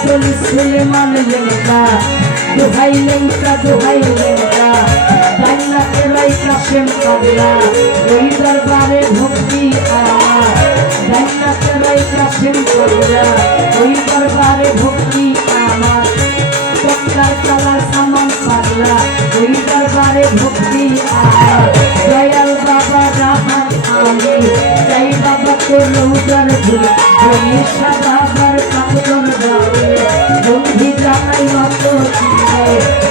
চলি সুলেমান লেঙ্কা দোহাই লেঙ্কা দোহাই লেঙ্কা জান্নাতে রয় কাশেম পাগলা ওই দরবারে ভক্তি আমার জান্নাতে রয় কাশেম পাগলা ওই দরবারে ভক্তি আমার চক্কার চালার সামান পাগলা ওই দরবারে ভক্তি আমার দয়াল বাবা রাহাত আমি যাই বাবা তোর রৌদার ধুল গণেশা বাবার কাপড় গাবে বন্ধি জানাই মত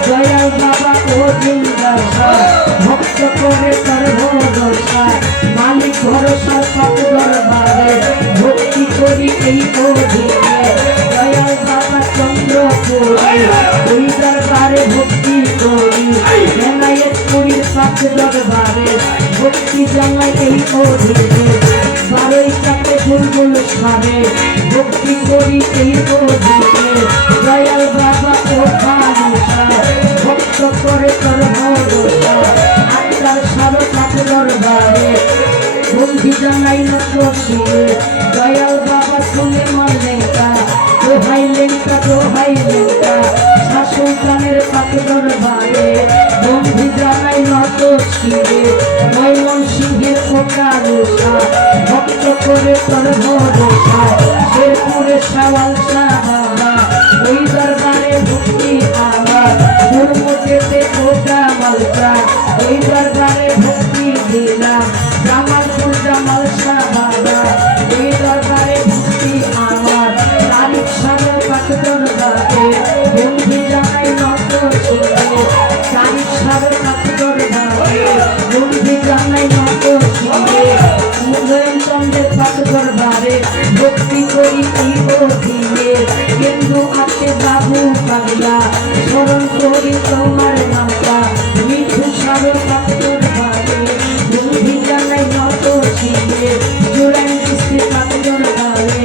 দয়াল বাবা ও জিন্দাসা ভক্ত করে তোর ভরসা মালিক ভরসার কাপড় বাবে ভক্তি করি এই অধীনে দয়াল বাবা চন্দ্রপুর ওই দরবারে ভক্তি করি এনায়েত পুরীর কাছে দরবারে ভক্তি জানাই এই অধীনে বারোই চাপে বুলবুল সারে ভক্তি করি এই অধীনে দয়াল বাবা ও খানুষা ভক্ত করে তোর ভরসা আত্মার সারো কাছে দরবারে বন্ধি জানাই নকশিয়ে দয়াল বাবা সুলেমান লেঙ্কা দোহাই লেঙ্কা দোহাই লেঙ্কা শাসন গানের কাছে দরবারে বন্ধি জানাই নকশিয়ে ময়মন সিংহের খোকারুষা ভক্ত করে তোর ভরসা শেরপুরে সওয়াল সাহাবা ওই দরবারে ভক্তি আমার দুর্মুখেতে খোকা মালকা ওই দরবারে ভক্তি দিলাম জামালপুর জামাল সাহাবা ওই দরবারে ভক্তি আমার তারিখ সাগর কাছে দরবারে বন্ধি জানাই নত ছিল তারিখ সাগর কাছে দরবারে বন্ধি জানাই নত ছিল মুদয়ন চন্দ্রের কাছে দরবারে ভক্তি করি এই অধীনে কিন্তু আছে বাবু পাগলা স্মরণ করি তোমার নামটা মিঠু সাগর কাছে দরবারে বন্ধি জানাই নত ছিল জুলাই কিস্তির কাছে দরবারে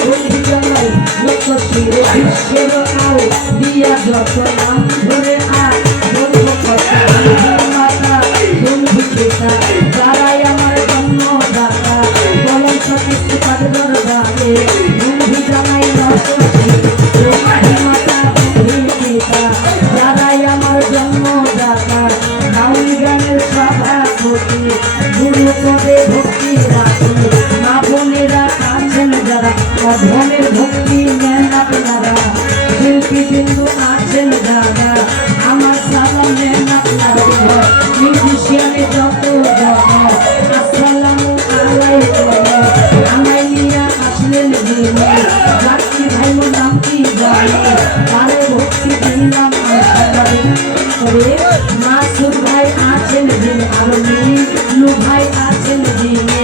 বন্ধি জানাই নত ছিল বিশ্বের আও দিয়া যত নাম ধরে আর বন্ধু কথা মাতা বন্ধু পিতা যারাই আমার জন্ম দাতা বলন কিস্তি কাছে দরবারে বন্ধি জানাই নত ছিল মাতা বন্ধু পিতা যারাই আমার জন্ম দাতা গাউন গানের সভাপতি গুরু পদে ভক্তি রাখি মা বোনেরা আছেন যারা অধমের ভক্তি নেন আপনারা শিল্পী বিন্দু আছেন যারা আমার সালাম নেন আপনারা মিউজিশিয়ানে যত আসসালামু আলাইকুম আমায় নিয়া আসলেন দিনে যাত্রী ভাই মোর নাম কি জানে তারে ভক্তি দিলাম করে মাসুদ ভাই আছেন দিনে আরো নীলু ভাই আছেন দিনে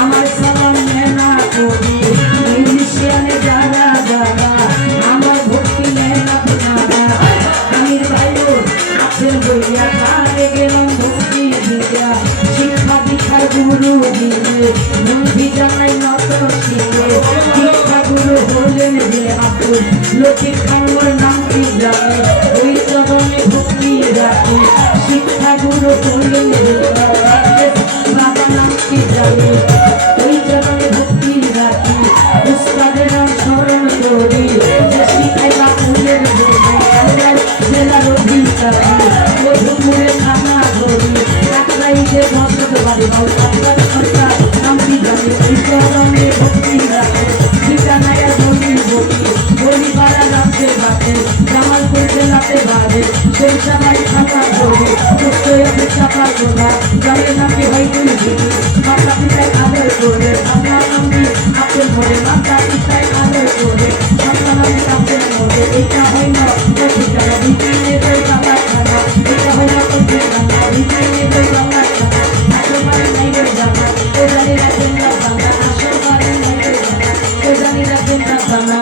আমার সালাম নেনা করি মিউজিশিয়ানে যারা যারা আমার ভক্তি নেন আপনারা আমির ভাইও আছেন বইয়া কারে গেলাম ভক্তি দিয়া শিক্ষা দীক্ষার গুরু দিলে বন্ধি জানাই নত শিখে শিক্ষা গুরু হলেন যে আপুর লোকের খানোর নাম কি জানে ওই চরণে ভক্তি রাখি শিক্ষা গুরু হলেন বাবা নাম কি জানে ওই চরণে ভক্তি রাখি উস্তাদের নাম স্মরণ করি যে শিখাই বাপুরের জেলার অধিকারী মধুপুরে থানা ধরি কাকরাই যে বসত বাড়ি আপনার সরকার নাম কি জানে ওই চরণে ভক্তি রাখে ঠিকানায় বলি বলি পাড়া রাখতে বাটে জামালপুর জেলাতে বাড়ে সেই সবাই থাকা ধরি সুস্থ অপেক্ষা পাবো না জানে নাকি হয় তুই দিদি মাতা পিতায় আদর করে আপনার নামটি আপন ধরে মাতা পিতায় আদর করে সন্তান আমি আপন ধরে এটা হয় না ঠিকানা বিপিনে তোর বাবার খানা এটা হয় না তোর ঠিকানা বিপিনে তোর বাবার খানা আসল বাড়ি নাই রে জানা ও জানি রাখেন না জানা আসল বাড়ি নাই রে জানা ও জানি রাখেন না জানা